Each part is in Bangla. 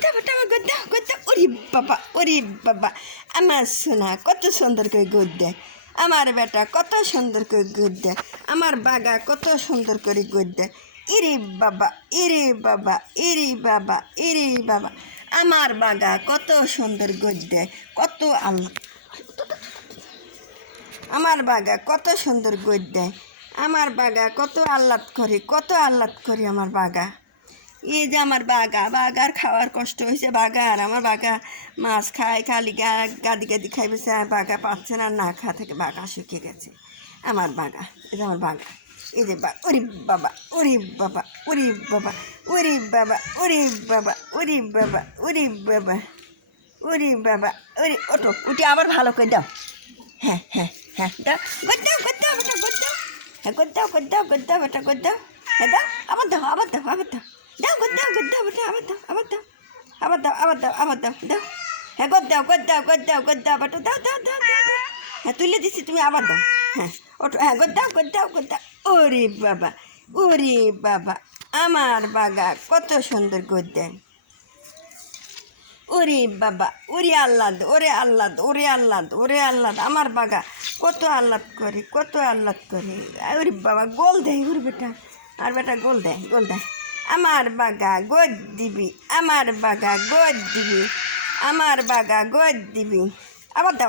গদ্দা বেটা আমার গদ্দা গদ্দা ওরে বাবা আমার সোনা কত সুন্দর করে গদ দেয় আমার বেটা কত সুন্দর করে গদ দেয় আমার বাগা কত সুন্দর করে গদ দেয় ইরে বাবা ইরে বাবা ইরে বাবা ইরে বাবা আমার বাগা কত সুন্দর গদ দেয় কত আল্লাহ আমার বাগা কত সুন্দর গদ দেয় আমার বাগা কত আহ্লাদ করে আমার বাগা এই যে আমার বাগার খাওয়ার কষ্ট হয়েছে বাগার আমার বাগা মাছ খায় খালি গাদি খাইবেছে বাগা পাচ্ছে না খা থেকে বাগা শুকিয়ে গেছে আমার বাগা এই যে আমার বাগা এই যে ওরে বাবা ওরে বাবা ওরে বাবা ওরে বাবা ওরে বাবা ওরে বাবা ওরে বাবা ওরে বাবা ওরে ওটো উঠে আবার ভালো করে দাও হ্যাঁ দাও গদ্দাও বেটা গদ্দাও হ্যাঁ গদ্দাও বেটা গদ্দাও হ্যাঁ দাও আবার দাও দাও গদ্দাও বেটা আবার দাও হ্যাঁ গদ্দাও বেটা দাও হ্যাঁ তুলে দিচ্ছি তুমি আবার দাও হ্যাঁ ওটো হ্যাঁ গদ্দাও ওরে বাবা আমার বাগা কত সুন্দর গদ্দায় ওরে বাবা ওরে আহ্লাদ আমার বাগা কত আহ্লাদ করে ওরে বাবা গোল দেয় ওর বেটা আর বেটা গোল দেয় আমার বাগা গোদ দিবি আমার বাগা গোদ দিবি আবার দাও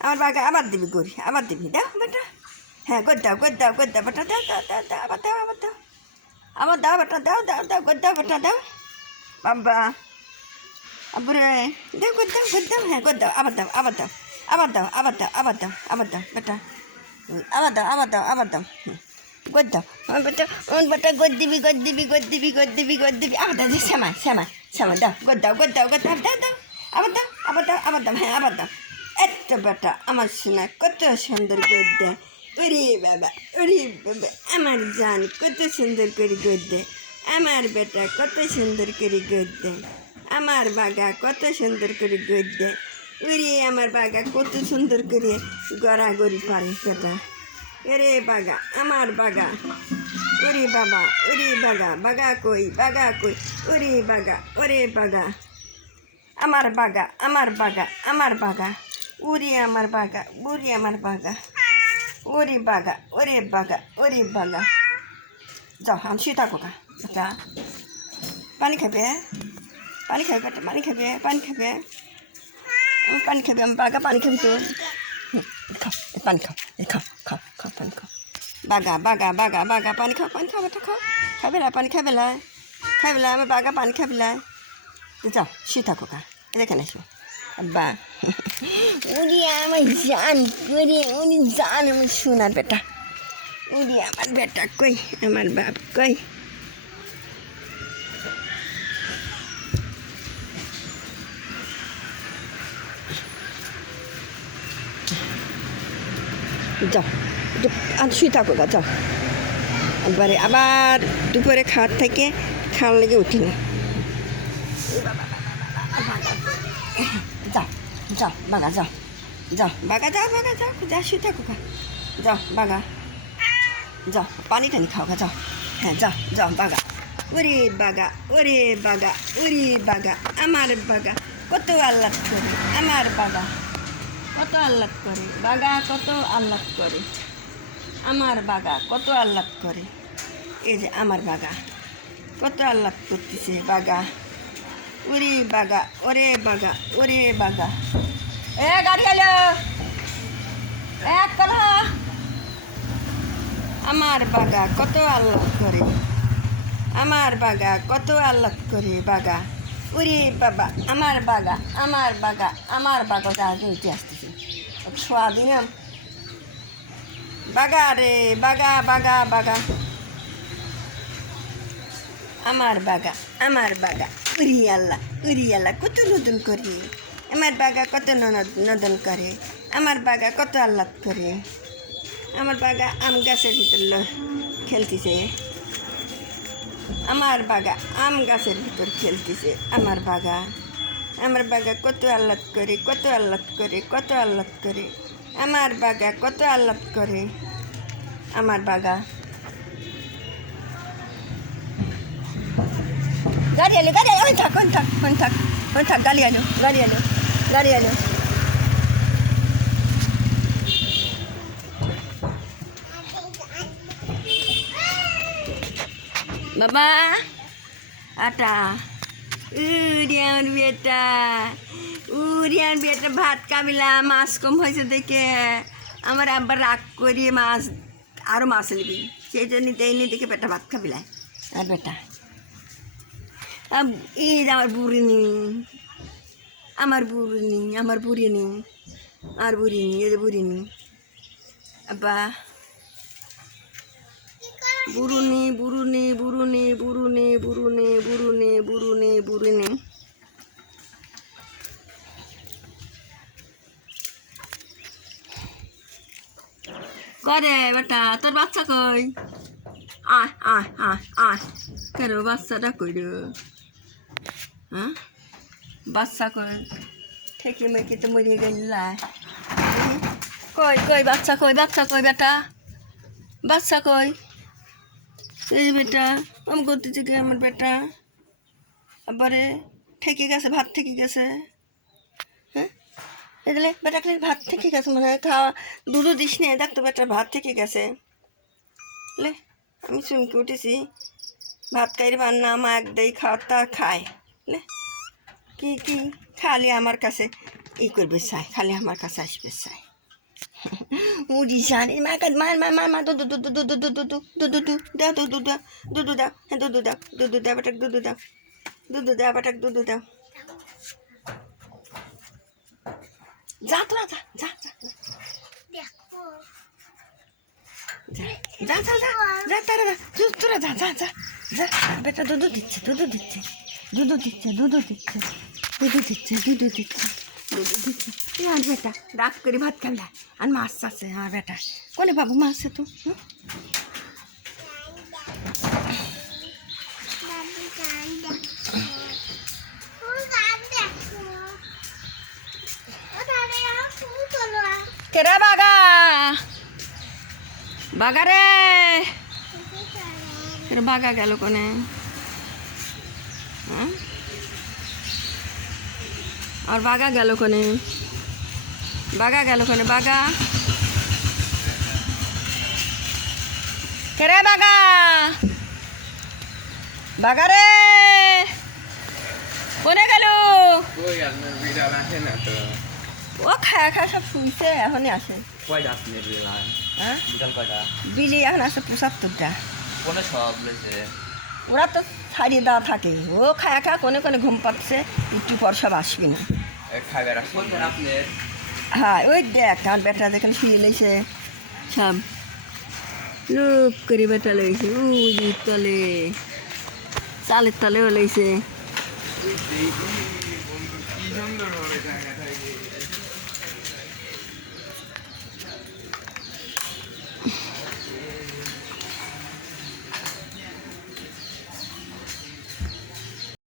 আমার বাগা আবার দিবি গড়ি আবার দিবি দাও বেটা হ্যাঁ গদ্দাও বেটা দাও আবার দাও বেটা দাও গদ্দাও বেটা দাও বাবা আবরে দাও গদ্দাও হ্যাঁ গদ্দাও আবার দাও বেটা আবার দাও বেটা গদ্দাও বেটা গদ দিবি আবার দাও শ্যামা দাও গদ্দাও দাও আবার দাও হ্যাঁ আবার দাও এত বেটা আমার সোনা কত সুন্দর গদ দেয় ওরে বাবা আমার জান কত সুন্দর করে গদ দেয় আমার বেটা কত সুন্দর করে গদ দেয় আমার বাগা কত সুন্দর করে গদ দেয় ওরে আমার বাগা কত সুন্দর করে গড়াগড়ি পারে বেটা এরে বাগা আমার বাগা ওরে বাবা বাগা কই ওরে বাগা আমার বাগা ওরে আমার বাগা ওরে বাগা যাও আমি শুয়ে থাকো বেটা পানি খাবে বেটা পানি খাবে আমি বাগা পানি খাবি তো পানি খাও পানি খাও বাগা পানি খাও বেটা খাবে না পানি খাবে না আমার বাগা পানি খাবে না যাও শুয়ে থাকো এখানে এসো আব্বা উনি আমার জান করে উনি জান আমার সোনার বেটা উনি আমার বেটা কই আমার বাপ কই যাও শুয়ে থাকো যাও একবারে আবার দুপুরে খাওয়ার থেকে খাওয়ার লেগে উঠি না যাও বাগা যাও শুয়ে থাকো যাও বাগা যাও পানি টানি খাও যাও হ্যাঁ যাও বাগা ওরে বাগা আমার বাগা কত আহ্লাদ করে আমার বাগা কত আহ্লাদ করে বাগা কত আহ্লাদ করে আমার বাগা কত আহ্লাদ করে এই যে আমার বাগা কত আহ্লাদ করতেছে বাগা ওরে বাগা এ গাড়ি এলো এক কথা আমার বাগা কত আহ্লাদ করে বাগা ওরে বাবা আমার বাগা যা উঠে আসতেছে স্বাধীন বাগা রে বাগা আমার বাগা উরি আল্লাহ কত নতুন করে আমার বাগা কত নদন করে আমার বাগা কত আহ্লাদ করে আমার বাগা আম গাছের ভিতর খেলতেছে আমার বাগা আম গাছের ভিতর খেলতেছে আমার বাগা কত আহ্লাদ করে আমার বাগা কত আহ্লাদ করে আমার বাগা গাড়ি এলো ওই থাক গাড়ি এলো বাবা আটা আমার বেটা ভাত খাবিলা মাছ কম হয়েছে দেখে আমার আব্বার রাগ করিয়ে মাছ আরও মাছ নিবি সেই জন্য দেয়নি দেখে বেটা ভাত খাবিলা আর বেটা এই যে আমার বুড়ি নি এই যে বুড়ি নি আব্বা বুড়ুনি করে বেটা তোর বাচ্চা কই আয় কেন বাচ্চাটা কই রে হ্যাঁ বাচ্চা কই ঠেকি মেকি তো মরিয়ে গেলা কই বাচ্চা কই বেটা বাচ্চা কই এই বেটা আমি করতেছি কি আমার বেটা আবারে ঠেকে গেছে ভাত ঠেকে গেছে হ্যাঁ এদিলে বেটা ভাত ঠেকে গেছে মনে হয় খাওয়া দুধও দিস নে দেখ তো বেটার ভাত ঠেকে গেছে লে আমি চুমকে উঠেছি ভাত খাই রান্না মা এক দেই খাওয়া খায় লে কি খালি আমার কাছে করবে চাই খালি আমার কাছে আসবে চাই মুড়ি জানি মা দুধু দাও বেটাক দুধু দাও যা তোরা যা বেটা দুধু দিচ্ছে আর বেটা রাগ করে ভাত খাইলা আর মাছ আছে আমার বেটা কোনে বাবু মাছ আছে তো কেরা বাগা রে বাগা গেল কোনে আর বাগা গেল কোনে বাগা কেরে বাগা রে কোনে গেল ও খায়া সব শুনছে এখনই আসে বিলি এখন আসে 75টা ওরা তো ছাড়িয়ে দেওয়া থাকে ও খায়া কোনে ঘুম পাচ্ছে একটু পর সব আসবি না হ্যাঁ ওই দেখ আমার বেটা যেখানে শুয়ে লেছে সব লোক করে বেটা লেগেছে উলির তলে চালের তলেও লেগেছে